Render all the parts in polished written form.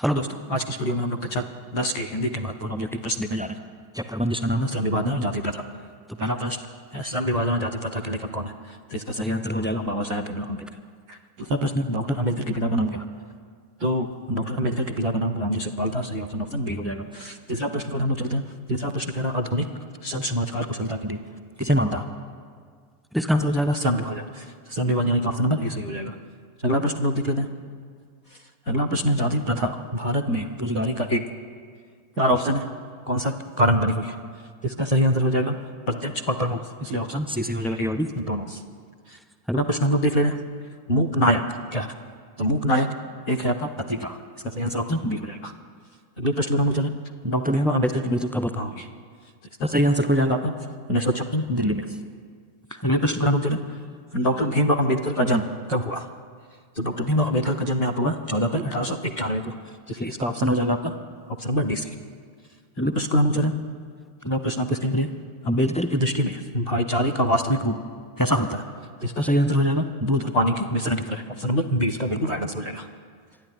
Hello दोस्तों, आज की इस वीडियो में हम लोग कक्षा 10 के हिंदी के महत्वपूर्ण ऑब्जेक्टिव प्रश्न देखने जा रहे हैं। चैप्टर 1 जिसका नाम है श्रम विभाजन और जाति प्रथा। तो पहला प्रश्न है, श्रम विभाजन और जाति प्रथा के लेखक कौन है? तो इसका सही आंसर हो जाएगा बाबा साहेब भीमराव अम्बेडकर। दूसरा प्रश्न, डॉक्टर अम्बेडकर के पिता का नाम क्या है? तो डॉक्टर अम्बेडकर के पिता का नाम रामजी सुखपाल था। सही ऑप्शन बी हो जाएगा। तीसरा प्रश्न पर हम लोग चलते हैं। तीसरा प्रश्न कह रहा, आधुनिक संत समाजकार कुशलता के लिए किसे मानता है? तो इसका आंसर हो जाएगा श्रम विभाजन। श्रम विभाजन का ऑप्शन नंबर ए सही हो जाएगा। अगला प्रश्न लोग देख लेते हैं। अगला प्रश्न है, जाति प्रथा भारत में रोजगारी का एक चार ऑप्शन है, कौन सा कारण बनी हुई है? इसका सही आंसर हो जाएगा प्रत्यक्ष और प्रमुख, इसलिए ऑप्शन सी सी हो जाएगा, ए और बी दोनों। अगला प्रश्न हम लोग देख ले रहे हैं, मूक नायक क्या है? तो मूक नायक एक है आपका पत्रिका, इसका सही आंसर ऑप्शन बी हो जाएगा। अगले प्रश्न पर हम लोग चले, डॉक्टर भीमराव अम्बेडकर की मृत्यु कब और कहाँ हुई? तो इसका सही आंसर हो जाएगा आपका 1956 दिल्ली में। अगले प्रश्न पर हम लोग चले, डॉक्टर भीमराव अम्बेडकर का जन्म कब हुआ? तो डॉक्टर भीमराव अम्बेडकर का जन्म यहाँ पर हुआ 14 अप्रैल 1891 को, इसलिए इसका ऑप्शन हो जाएगा आपका ऑप्शन नंबर डी सी। अगले प्रश्न को हम चलें। अगला प्रश्न आपके स्क्रीन पर, अम्बेडकर की दृष्टि में भाईचारे का वास्तविक रूप कैसा होता है? तो इसका सही आंसर हो जाएगा दूध और पानी के मिश्रण की तरह, ऑप्शन नंबर बी इसका बिल्कुल राइट आंसर हो जाएगा।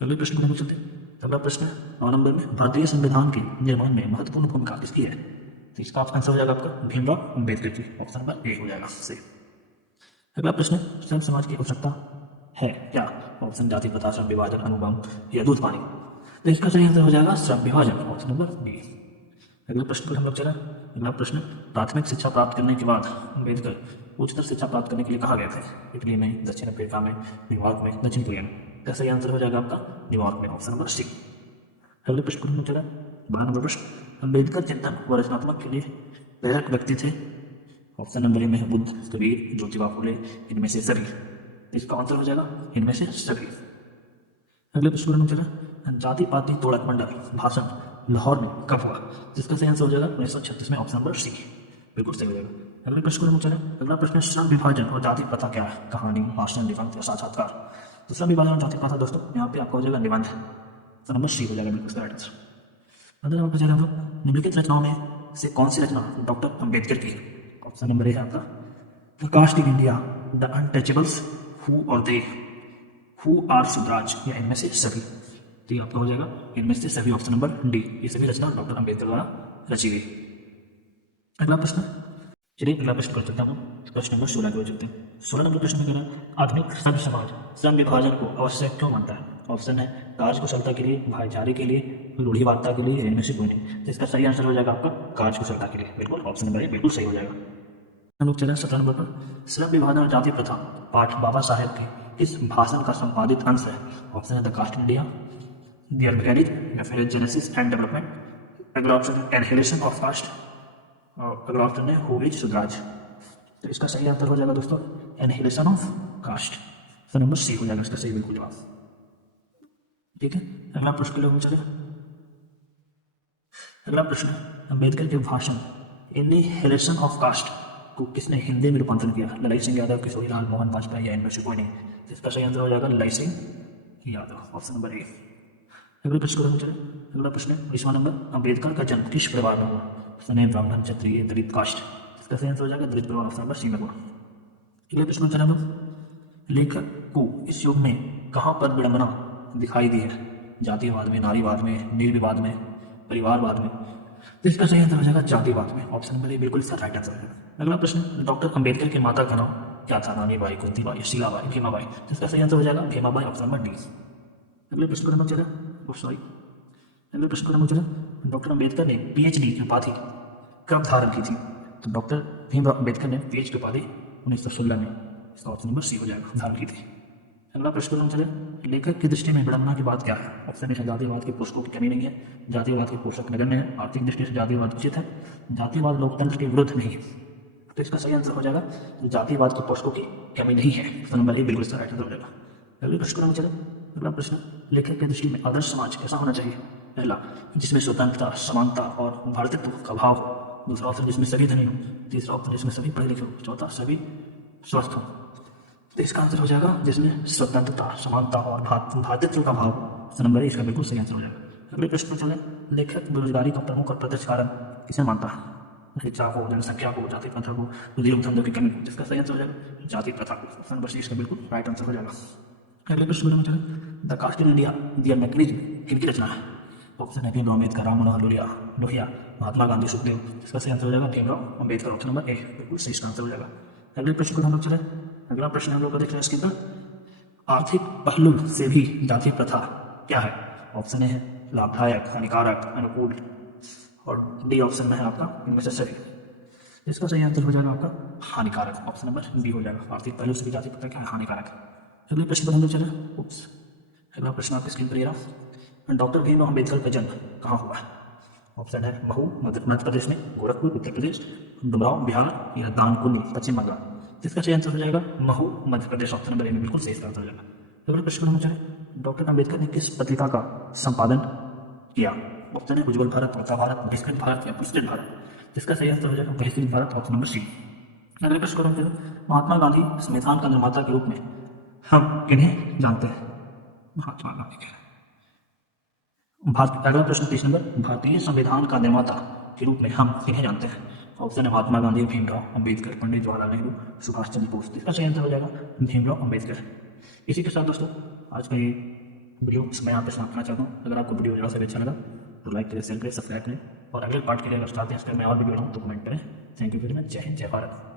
अगले प्रश्न को हम चलते हैं। अगला प्रश्न है 9 नंबर में, भारतीय संविधान के निर्माण में महत्वपूर्ण भूमिका किसकी है? तो इसका आंसर हो जाएगा आपका भीमराव अम्बेडकर की, ऑप्शन नंबर ए हो जाएगा सही। अगला प्रश्न, श्रम समाज की आवश्यकता है क्या? ऑप्शन जाति प्रथा, श्रम विभाजन, अनुबंध या दूध पानी। तो इसका सही आंसर हो जाएगा श्रम विभाजन, ऑप्शन नंबर बी। अगले प्रश्न पर हम लोग चला। अगला प्रश्न, प्राथमिक शिक्षा प्राप्त करने के बाद अम्बेडकर उच्चतर शिक्षा प्राप्त करने के लिए कहाँ गए थे? इटली में, दक्षिण अफ्रीका में, न्यूयॉर्क में, दक्षिण कोरिया में। इसका सही आंसर हो जाएगा आपका न्यूयॉर्क में, ऑप्शन नंबर सी। अगले प्रश्न पर हम लोग चला। 12 नंबर प्रश्न, अम्बेडकर चिंतन व रचनात्मक के लिए प्रेरक व्यक्ति थे? ऑप्शन नंबर ए में बुद्ध, कबीर, ज्योतिबा फुले, इनमें से सभी। इसका आंसर हो जाएगा इनमें से सभी। अगले प्रश्न में चला, जाति पाति तोड़क मंडल भाषण लाहौर में कब हुआ? जिसका सही आंसर हो जाएगा 1936 में, ऑप्शन नंबर सी बिल्कुल सही हो जाएगा। अगले प्रश्न में चला। अगला प्रश्न, श्रम विभाजन और जाति प्रथा क्या है? कहानी, भाषण, निबंध या साक्षात्कार। तो श्रम विभाजन और जाति प्रथा दोस्तों यहाँ पे आपका हो जाएगा निबंध, ऑप्शन नंबर सी हो जाएगा बिल्कुल राइट आंसर। अगले नंबर पर चला, निम्नलिखित रचनाओं में से कौन सी रचना डॉक्टर अम्बेडकर की है? ऑप्शन नंबर ए है आपका the caste in India, the untouchables, who और दे, हु आर सुधराज या इनमें से सभी। तो ये आपका हो जाएगा इनमें से सभी, ऑप्शन नंबर डी। ये सभी रचना डॉक्टर अम्बेडकर द्वारा रची गई। अगला प्रश्न, चलिए अगला प्रश्न कर चलता हूँ। प्रश्न नंबर 16 की ओर चलते हैं। 16 नंबर प्रश्न में कह रहा है, आधुनिक सभ्य समाज श्रम विभाजन को आवश्यक क्यों मानता है? ऑप्शन है कार्य कुशलता के लिए, भाईचारे के लिए, रूढ़िवादिता के लिए, इनमें से कोई नहीं। तो इसका सही आंसर हो जाएगा आपका कार्य कुशलता के लिए, बिल्कुल ऑप्शन नंबर ए बिल्कुल सही हो जाएगा। हम लोग चले 17 नंबर पर, श्रम विभाजन और जाति प्रथा पाठ बाबा साहेब के किस भाषण का संपादित अंश है? ऑप्शन है the caste in India, their mechanism या फिर जेनेसिस एंड डेवलपमेंट। अगला ऑप्शन है एनहिलेशन ऑफ कास्ट और अगला ऑप्शन है हु इज सुधराज। तो इसका सही आंसर हो जाएगा दोस्तों एनहिलेशन ऑफ कास्ट, तो नंबर सी हो जाएगा इसका सही बिल्कुल जवाब। ठीक है, अगला प्रश्न के लिए हम चले। अगला प्रश्न, अम्बेडकर के भाषण एनहिलेशन ऑफ कास्ट को किसने हिंदी में रूपांतरण किया? ललाई सिंह यादव, किशोरी लाल, मोहन वाजपेयी या इनमें से कोई नहीं। तो इसका सही आंसर हो जाएगा Lalai Singh Yadav, option number A. अगले प्रश्न को हम चले। अगला प्रश्न है 20वां नंबर, अम्बेडकर का जन्म किस परिवार में हुआ? ऑप्शन है ब्राह्मण, क्षत्रिय, दलित कास्ट। इसका सही आंसर हो जाएगा दलित परिवार, ऑप्शन नंबर सी में हुआ। अगले प्रश्न में चले हम लोग, लेखक को इस युग में कहाँ पर विडंबना दिखाई दी है? जातिवाद में, नारीवाद में, निर्विवाद में, परिवारवाद में। तो इसका सही आंसर हो जाएगा जातिवाद में, ऑप्शन नंबर ए बिल्कुल इसका राइट आंसर है। अगला प्रश्न, डॉक्टर अम्बेडकर के माता का नाम क्या था? रानीबाई, कुंतीबाई, शीलाबाई, भीमाबाई। इसका सही आंसर हो जाएगा भीमाबाई, ऑप्शन नंबर डी। अगले प्रश्न को नंबर चला, अगले प्रश्न को नंबर चला, डॉक्टर अम्बेडकर ने पीएचडी की उपाधि कब धारण की थी? तो डॉक्टर भीमराव अम्बेडकर ने पीएचडी की उपाधि 1916 में, इसका ऑप्शन नंबर सी हो जाएगा, धारण की थी। अगला प्रश्न को चले, लेखक की दृष्टि में विडंबना की बात क्या है? ऑप्शन है जातिवाद के पोषकों की कमी नहीं है, जातिवाद के पोषक नगण्य है, आर्थिक दृष्टि से जातिवाद उचित है, जातिवाद लोकतंत्र के विरुद्ध नहीं है। तो इसका सही आंसर हो जाएगा जातिवाद के पोषकों की कमी नहीं है, ऑप्शन नंबर ए बिल्कुल इसका राइट आंसर हो जाएगा। अगले प्रश्न को चले। अगला प्रश्न, लेखक की दृष्टि में आदर्श समाज कैसा होना चाहिए? पहला, जिसमें स्वतंत्रता, समानता और भारतत्व का भाव हो। दूसरा ऑप्शन, जिसमें सभी धनी हो। तीसरा ऑप्शन, जिसमें सभी पढ़े लिखे हो। चौथा, सभी स्वस्थ हो। तो इसका आंसर हो जाएगा जिसमें स्वतंत्रता, समानता और भारतत्व का भाव, ऑप्शन नंबर ए इसका बिल्कुल सही आंसर हो जाएगा। अगले प्रश्न में चले, लेखक बेरोजगारी का प्रमुख और प्रत्यक्ष कारण किसे मानता है? शिक्षा को, जनसंख्या को, जाति प्रथा को, उद्योग धंधों की कमी। जिसका सही आंसर हो जाएगा जाति प्रथा को, ऑप्शन नंबर सी इसका बिल्कुल राइट आंसर हो जाएगा। अगले प्रश्न में चले, the caste in India, their mechanism किनकी रचना है? ऑप्शन है भीमराव अम्बेडकर, राम मनोहर लोहिया लोहिया, महात्मा गांधी, सुखदेव। इसका सही आंसर हो जाएगा भीमराव अम्बेडकर, ऑप्शन नंबर ए बिल्कुल सही इसका आंसर हो जाएगा। अगले प्रश्न को हम लोग चले। अगला प्रश्न हम लोग को देख रहे हैं इसके अंदर, आर्थिक पहलू से भी जाति प्रथा क्या है? ऑप्शन ए है लाभदायक, हानिकारक, अनुकूल, और डी ऑप्शन में है आपका इनमें से सही। इसका सही आंसर हो जाएगा आपका हानिकारक, ऑप्शन नंबर बी हो जाएगा। आर्थिक पहलू से भी जाति प्रथा क्या है? हानिकारक। अगले प्रश्न पर हम लोग चले। अगला प्रश्न आपकी स्क्रीन पर ये रहा, डॉक्टर भीमराव अम्बेडकर का जन्म कहाँ हुआ है? ऑप्शन है महू मध्य प्रदेश में, गोरखपुर उत्तर प्रदेश, डुमराव बिहार, या दानकुनी पश्चिम बंगाल। इसका सही आंसर हो जाएगा महू मध्य प्रदेश, ऑप्शन नंबर ए में बिल्कुल सही इसका आंसर हो जाएगा। अगले प्रश्न हम चले, डॉक्टर अम्बेडकर ने किस पत्रिका का संपादन किया? ऑप्शन है उज्ज्वल भारत, प्रथा भारत, बहिष्कृत भारत, या पुरस्कृत भारत। इसका सही आंसर हो जाएगा बहिष्कृत भारत, ऑप्शन नंबर सी। अगले प्रश्न हम चले, महात्मा गांधी संविधान का निर्माता के रूप में हम किन्हें जानते हैं? महात्मा गांधी के भारत। अगला प्रश्न 30 नंबर, भारतीय संविधान का निर्माता के रूप में हम किन्हें जानते हैं? ऑप्शन है महात्मा गांधी, भीमराव अम्बेडकर, पंडित जवाहरलाल नेहरू, सुभाष चंद्र बोस। इसका सही आंसर हो जाएगा भीमराव अम्बेडकर। इसी के साथ दोस्तों आज का ये वीडियो मैं यहाँ पे समाप्त करना चाहता हूँ। अगर आपको वीडियो ज़्यादा से अच्छा लगा तो लाइक करें, शेयर करें, सब्सक्राइब करें, और अगले पार्ट के लिए अगर चाहते हैं इस पर मैं और वीडियो बनाऊँ तो कमेंट करें। Thank you very much. जय हिंद, जय भारत।